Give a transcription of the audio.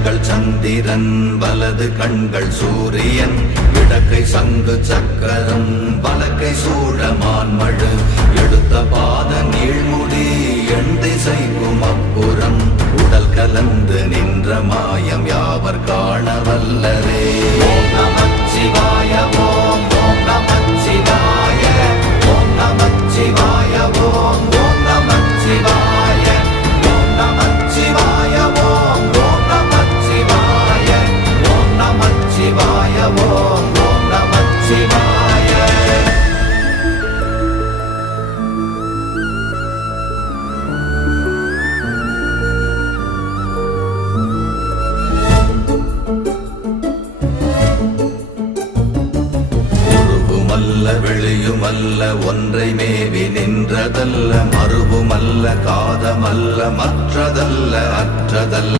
கண்கள் சந்திரன் வலது கண்கள் சூரியன் இடக்கை சங்கு சக்கரம் வலக்கை சூழமான்மழு எடுத்த பாத நீழ்முடி எண் திசைக்கும் அப்புறம் உடல் கலந்து நின்ற மாயம் யாவர் காண வல்லரே. ஓம் நமச்சிவாய ஓம் ஓம் நமச்சிவாய ஓம் நமச்சிவாய ஓம் ஓம் நமச்சிவாய ஓம் நமச்சிவாய ஓம் ஓம் நமச்சிவாய ஓம் நமச்சிவாய ஓம் ஓம் நமச்சிவாய. வெளியுமல்ல ஒன்றை மேவி நின்றதல்ல மறுவுமல்ல காதமல்ல மற்றதல்ல அற்றதல்ல